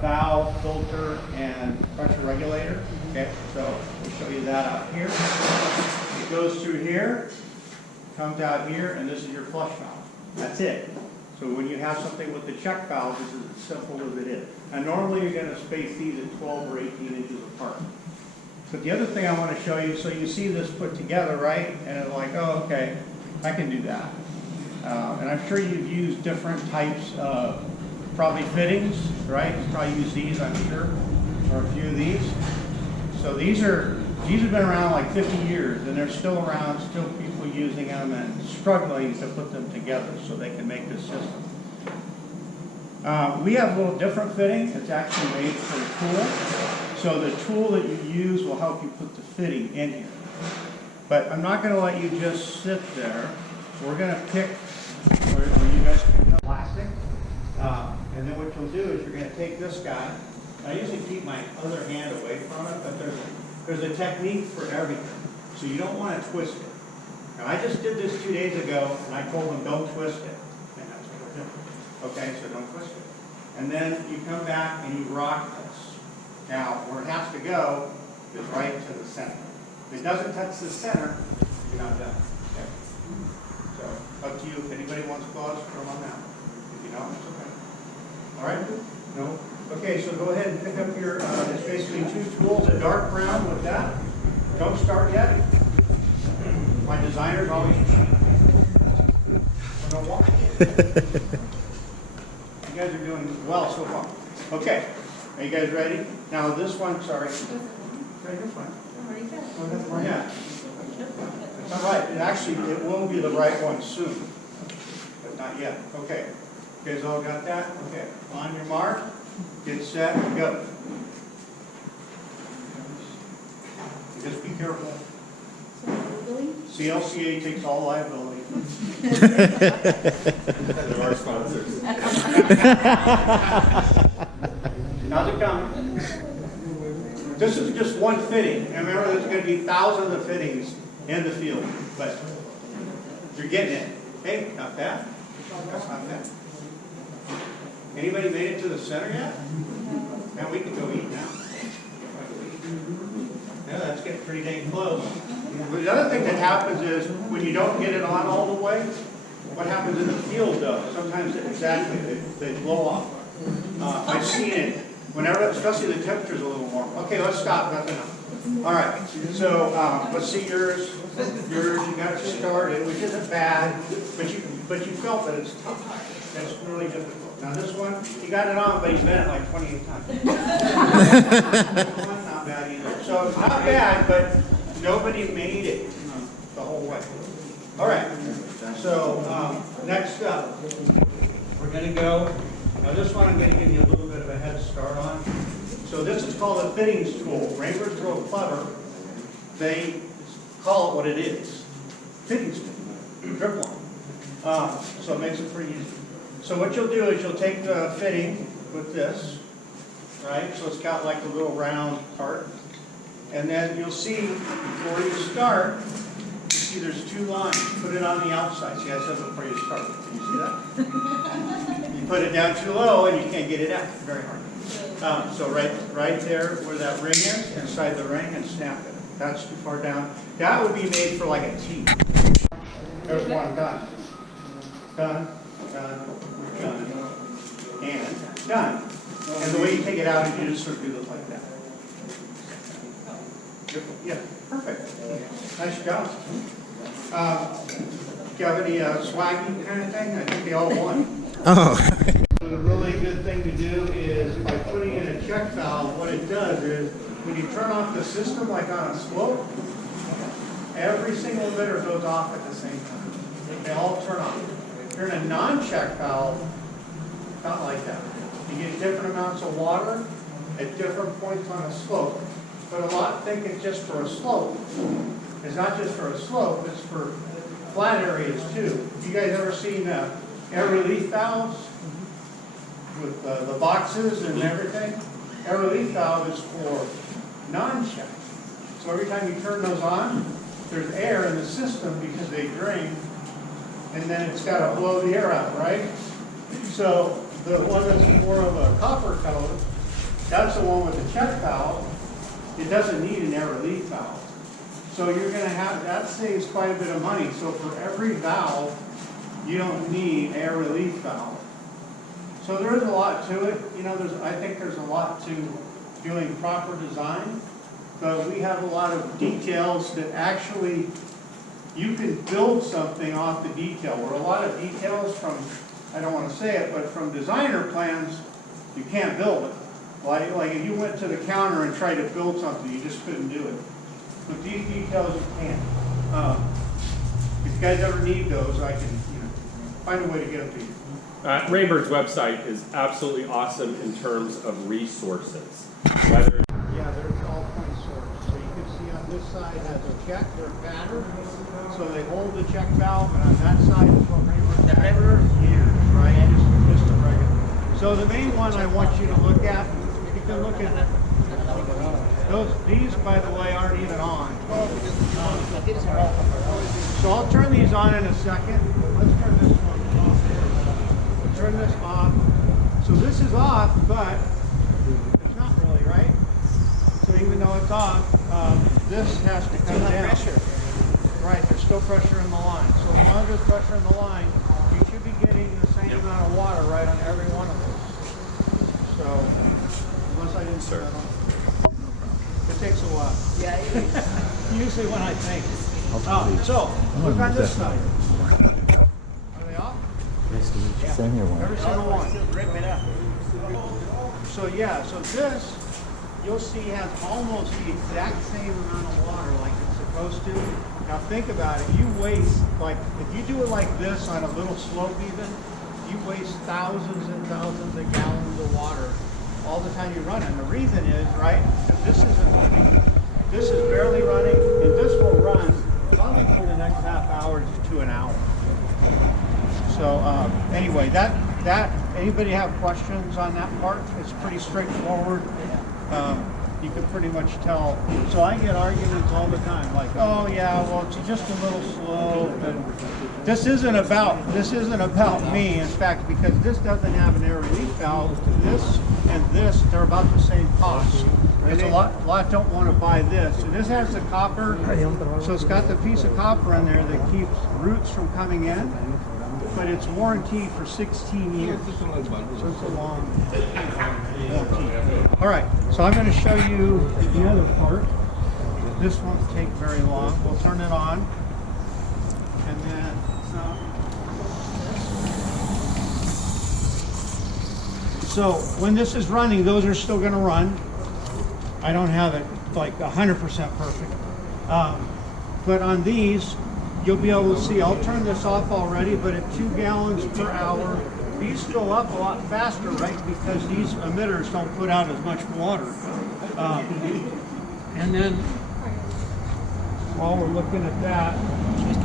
Valve, filter, and pressure regulator. Okay, so we'll show you that out here. It goes through here, comes out here, and this is your flush valve. That's it. So when you have something with the check valve, this is as simple as it is. And normally you're going to space these at 12 or 18 inches apart. But the other thing I want to show you, so you see this put together, right? And it's like, oh, okay, I can do that. And I'm sure you've used different types of probably fittings, right? You've probably used these, I'm sure, or a few of these. So these have been around like 50 years, and they're still around, still people using them and struggling to put them together so they can make this system. We have a little different fitting. It's actually made for the tool. So the tool that you use will help you put the fitting in here. But I'm not going to let you just sit there. We're going to pick where you guys pick up plastic. And then what you'll do is you're going to take this guy. I usually keep my other hand away from it, but there's a technique for everything. So you don't want to twist it. Now I just did this 2 days ago, and I told them don't twist it. And that's what we're doing. Okay, so don't twist it. And then you come back and you rock this. Now, where it has to go is right to the center. If it doesn't touch the center, you're not done. Okay. So, up to you. If anybody wants gloves, throw them on now. If you don't, it's okay. All right? No? Okay, so go ahead and pick up your, it's basically 2 tools, a dark brown with that. Don't start yet. My designers always cheat. I don't know why. You guys are doing well so far. Okay. Are you guys ready? Now this one, sorry. You're fine. Yeah. It's all right. Actually, it will be the right one soon, but not yet. Okay. You guys all got that? Okay. On your mark, get set, go. Just be careful. CLCA takes all liability. They're our sponsors. How's it coming? This is just one fitting. And remember, there's going to be thousands of fittings in the field. But you're getting it. Hey, not bad. That's not bad. Anybody made it to the center yet? Now we can go eat now. Yeah, that's getting pretty dang close. But the other thing that happens is when you don't get it on all the way, what happens in the field though? Sometimes they blow off. I've seen it. Whenever, especially the temperature's a little warm. Okay, let's stop. That's enough. All right. So let's see yours. Yours, you got started, which isn't bad, but you felt that it's tough. It's really difficult. Now this one, you got it on, but you bent it like 28 times. This one's not bad either. So it's not bad, but nobody made it the whole way. All right. So next up, we're going to go. Now this one I'm going to give you a little bit of a head start on. So this is called a fittings tool. Wranglers are real clever. They call it what it is. Fittings tool. Drip line. So it makes it pretty easy. So what you'll do is you'll take the fitting with this, right? So it's got like a little round part. And then you'll see before you start, you see there's 2 lines. Put it on the outside. See, I said before you start. Can you see that? You put it down too low and you can't get it out. Very hard. So right there where that ring is, inside the ring, and snap it. That's too far down. That would be made for like a T. There's one done. Done, done, done, and done. And the way you take it out is you just sort of do this like that. Yeah, perfect. Nice job. Do you have any swaggy kind of thing? I think they all won. Oh. A really good thing to do is by putting in a check valve, what it does is when you turn off the system like on a slope, every single emitter goes off at the same time. They all turn off. If you're in a non-check valve, not like that. You get different amounts of water at different points on a slope. But a lot think it's just for a slope. It's not just for a slope, it's for flat areas too. You guys ever seen air relief valves with the boxes and everything? Air relief valve is for non-check. So every time you turn those on, there's air in the system because they drain, and then it's got to blow the air out, right? So the one that's more of a copper code, that's the one with the check valve. It doesn't need an air relief valve. So you're going to have, that saves quite a bit of money. So for every valve, you don't need air relief valve. So there is a lot to it. You know, I think there's a lot to doing proper design. But we have a lot of details that actually, you can build something off the detail. Where a lot of details from, I don't want to say it, but from designer plans, you can't build it. Like if you went to the counter and tried to build something, you just couldn't do it. With these details, you can. If you guys ever need those, I can find a way to get them to you. Rainbird's website is absolutely awesome in terms of resources. Whether yeah, there's all point source. So you can see on this side has a check, they're patterned. So they hold the check valve, and on that side is what Rainbird's regular years, right? Just a regular. So the main one I want you to look at, you can look at these, by the way, aren't even on. So I'll turn these on in a second. Let's turn this one off. We'll turn this off. So this is off, but it's not really, right? So even though it's off, this has to come down. Pressure. Right, there's still pressure in the line. So as long as there's pressure in the line, you should be getting the same amount of water right on every one of those. So, unless I didn't turn that on. It takes a while. Yeah, usually when I think. So, look on this side. Are they off? Nice to meet you. Same here, one. Every single one. Rip it up. So yeah, so this, you'll see has almost the exact same amount of water like it's supposed to. Now think about it, you waste, like, if you do it like this on a little slope even, you waste thousands and thousands of gallons of water all the time you run it. And the reason is, right, because this isn't running. This is barely running, and this will run probably for the next half hour to an hour. So anyway, anybody have questions on that part? It's pretty straightforward. You can pretty much tell. So I get arguments all the time, like, oh yeah, well it's just a little slow. And this isn't about me, in fact, because this doesn't have an air relief valve. This and this, they're about the same cost. Because a lot don't want to buy this. So this has the copper, so it's got the piece of copper in there that keeps roots from coming in. But it's warranted for 16 years. So it's a long warranty. All right, so I'm going to show you the other part. This won't take very long. We'll turn it on. And then, so when this is running, those are still going to run. I don't have it like 100% perfect. But on these, you'll be able to see, I'll turn this off already, but at 2 gallons per hour, these fill up a lot faster, right? Because these emitters don't put out as much water. And then, while we're looking at that,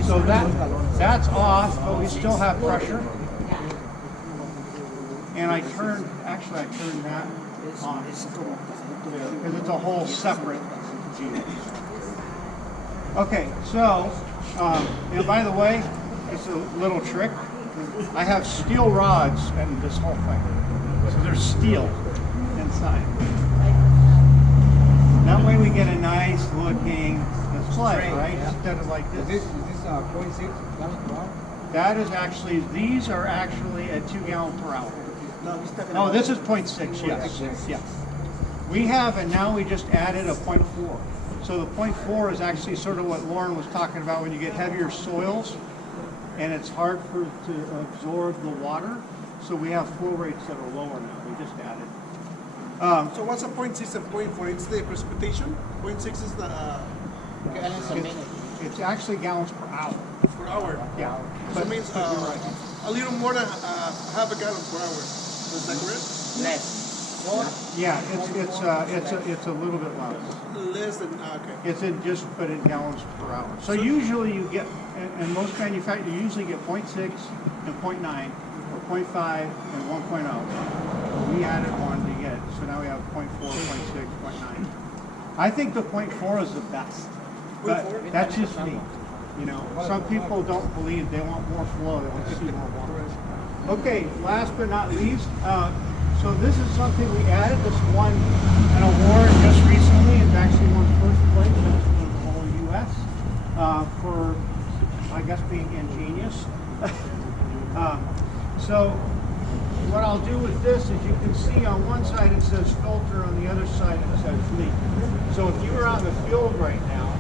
so that's off, but we still have pressure. And I turned that on, because it's a whole separate unit. Okay, so, and by the way, it's a little trick. I have steel rods in this whole thing. So there's steel inside. That way we get a nice looking display, right? Instead of like this. Is this 0.6 gallons per hour? That is actually, these are actually at 2 gallons per hour. Oh, this is 0.6, yes. Yeah. We have, and now we just added a 0.4. So the 0.4 is actually sort of what Lauren was talking about when you get heavier soils and it's hard to absorb the water. So we have flow rates that are lower now. We just added. So what's a 0.6 and 0.4? It's the precipitation. 0.6 is the Gallons a minute. It's actually gallons per hour. per hour. Yeah. So it means a little more than half a gallon per hour. Is that correct? Less. Yeah, it's a little bit less. Less than okay. It's in but in gallons per hour. So usually you get, and most manufacturers usually get 0.6 and 0.9 or 0.5 and 1.0. We added one to get, so now we have 0.4, 0.6, 0.9. I think the 0.4 is the best, but that's just me. You know, some people don't believe, they want more flow, they want to see more water. Okay, last but not least, so this is something we added. This won an award just recently. It's actually won first place in the whole U.S. For, I guess, being ingenious. So what I'll do with this is you can see on one side it says filter, on the other side it says leak. So if you were out in the field right now,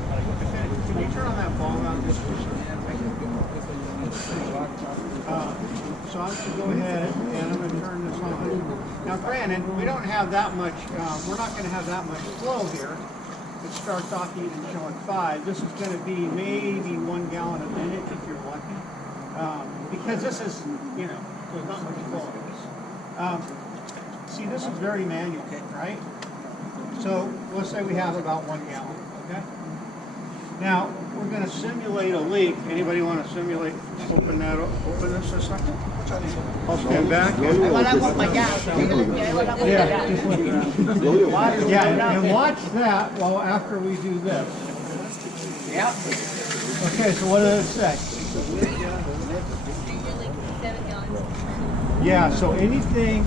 can you turn on that ball out just for a second? So I'm going to go ahead and I'm going to turn this on. Now granted, we don't have that much, we're not going to have that much flow here. It starts off even showing 5. This is going to be maybe 1 gallon a minute if you're lucky. Because this is, you know, there's not much flow in this. See, this is very manual, right? So let's say we have about 1 gallon, okay? Now, we're going to simulate a leak. Anybody want to simulate, open this a second? I'll stand back. Yeah, and watch that while after we do this. Yep. Okay, so what does it say? Yeah, so anything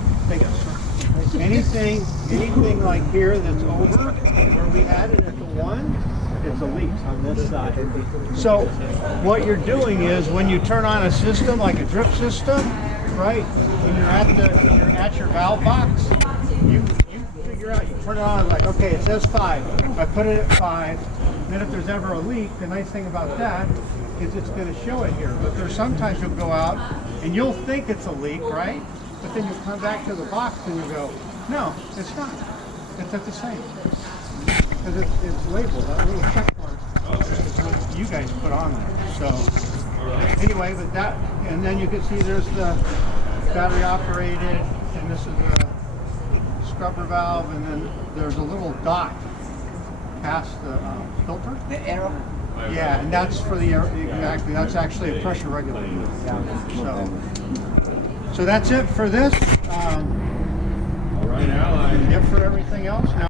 like here that's over where we had it at the 1, it's a leak on this side. So what you're doing is when you turn on a system like a drip system, right? And you're at your valve box, you figure out, you turn it on like, okay, it says 5. I put it at 5. Then if there's ever a leak, the nice thing about that is it's going to show it here. But there's sometimes you'll go out and you'll think it's a leak, right? But then you come back to the box and you go, no, it's not. It's at the same. Because it's labeled, that little check mark is what you guys put on there. So anyway, but that, and then you can see there's the battery operated, and this is the scrubber valve, and then there's a little dot past the filter. The arrow? Yeah, and that's for the air, exactly, that's actually a pressure regulator. So that's it for this. Yep, for everything else. Now